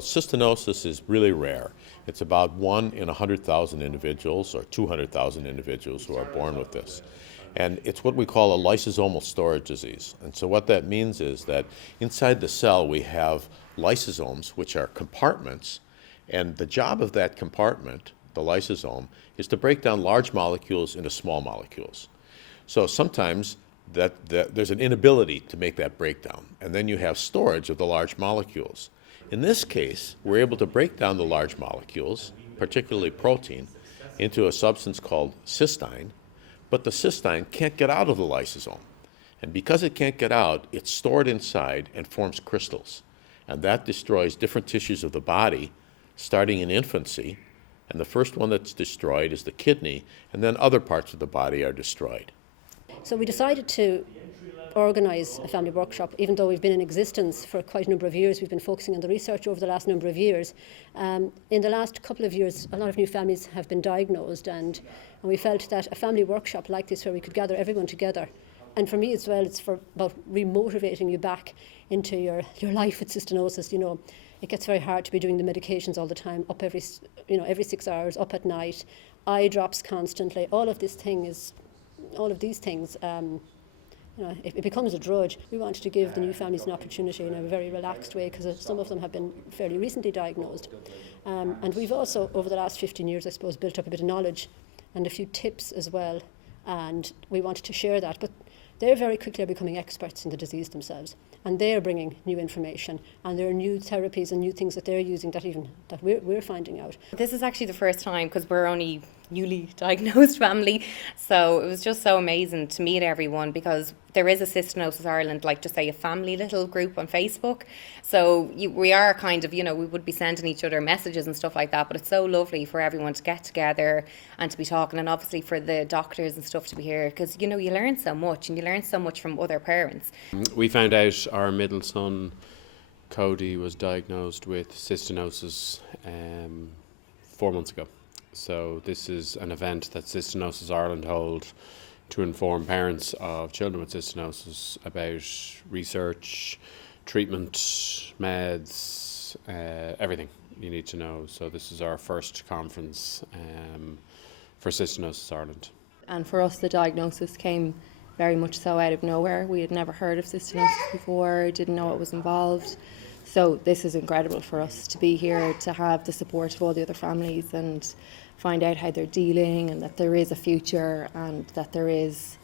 Cystinosis is really rare. It's about 1 in 100,000 individuals or 200,000 individuals who are born with this. And it's what we call a lysosomal storage disease. And so what that means is that inside the cell we have lysosomes, which are compartments, and the job of that compartment, the lysosome, is to break down large molecules into small molecules. So sometimes there's an inability to make that breakdown, and then you have storage of the large molecules. In this case, we're able to break down the large molecules, particularly protein, into a substance called cystine, but the cystine can't get out of the lysosome. And because it can't get out, it's stored inside and forms crystals. And that destroys different tissues of the body, starting in infancy. And the first one that's destroyed is the kidney, and then other parts of the body are destroyed. So we decided to organise a family workshop, even though we've been in existence for quite a number of years. We've been focusing on the research over the last number of years. In the last couple of years, a lot of new families have been diagnosed, and we felt that a family workshop like this, where we could gather everyone together, and for me as well, it's for about remotivating you back into your life with cystinosis. You know, it gets very hard to be doing the medications all the time, up every 6 hours, up at night, eye drops constantly. All of these things. It becomes a drudge. We wanted to give the new families an opportunity in a very relaxed way, because some of them have been fairly recently diagnosed. And we've also, over the last 15 years, I suppose, built up a bit of knowledge and a few tips as well. And we wanted to share that. But they very quickly are becoming experts in the disease themselves. And they're bringing new information. And there are new therapies and new things that they're using that we're finding out. This is actually the first time, because we're only newly diagnosed family, so it was just so amazing to meet everyone, because there is a Cystinosis Ireland, like just say a family little group on Facebook, so we are kind of, we would be sending each other messages and stuff like that, but it's so lovely for everyone to get together and to be talking, and obviously for the doctors and stuff to be here, because you learn so much, and you learn so much from other parents. We found out our middle son Cody was diagnosed with cystinosis 4 months ago. So this is an event that Cystinosis Ireland hold to inform parents of children with cystinosis about research, treatment, meds, everything you need to know. So this is our first conference for Cystinosis Ireland. And for us, the diagnosis came very much so out of nowhere. We had never heard of cystinosis before, didn't know what was involved. So this is incredible for us to be here, to have the support of all the other families and find out how they're dealing, and that there is a future and that there is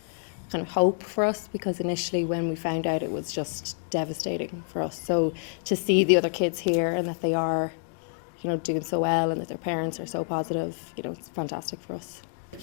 kind of hope for us, because initially when we found out, it was just devastating for us. So to see the other kids here and that they are, doing so well, and that their parents are so positive, it's fantastic for us.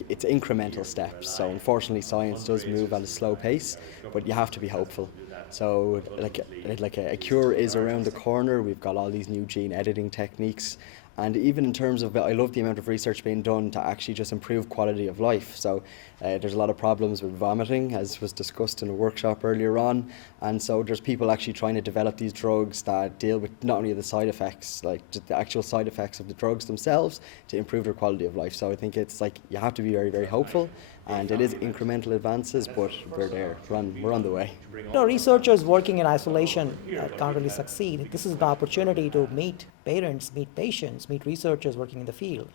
It's incremental steps, so unfortunately science does move at a slow pace, but you have to be hopeful. So like a cure is around the corner. We've got all these new gene editing techniques, and even in terms of, I love the amount of research being done to actually just improve quality of life. So there's a lot of problems with vomiting, as was discussed in a workshop earlier on, and so there's people actually trying to develop these drugs that deal with not only the side effects, like just the actual side effects of the drugs themselves, to improve their quality of life. So I think it's like you have to be very, very hopeful, and it is incremental advances, but we're there, we're on the way. Researchers working in isolation can't really succeed. This is an opportunity to meet parents, meet patients, meet researchers working in the field.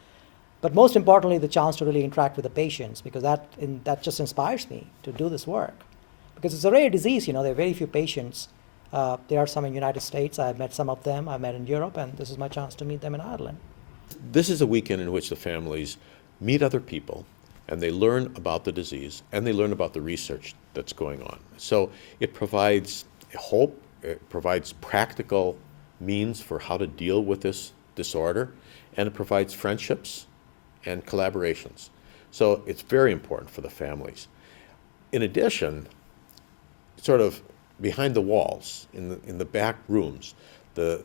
But most importantly, the chance to really interact with the patients, because that just inspires me to do this work. Because it's a rare disease, there are very few patients. There are some in the United States. I've met some of them. I've met in Europe, and this is my chance to meet them in Ireland. This is a weekend in which the families meet other people, and they learn about the disease, and they learn about the research that's going on. So it provides hope, it provides practical means for how to deal with this disorder, and it provides friendships and collaborations. So it's very important for the families. In addition, sort of behind the walls, in the back rooms, the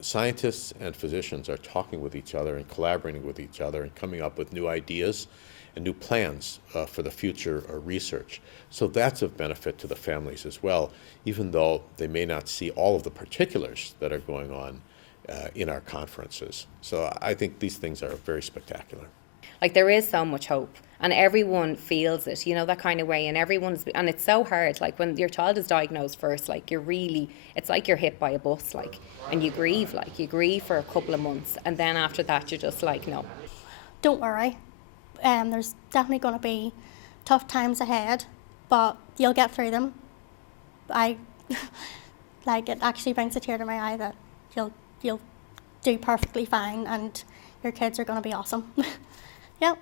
scientists and physicians are talking with each other and collaborating with each other and coming up with new ideas and new plans for the future research. So that's of benefit to the families as well, even though they may not see all of the particulars that are going on in our conferences. So I think these things are very spectacular. Like, there is so much hope, and everyone feels it, you know, that kind of way. And and it's so hard. Like, when your child is diagnosed first, like, it's like you're hit by a bus, like, and you grieve for a couple of months, and then after that, you're just like, no. Don't worry. There's definitely going to be tough times ahead, but you'll get through them. Like, it actually brings a tear to my eye that you'll do perfectly fine, and your kids are going to be awesome. Yep.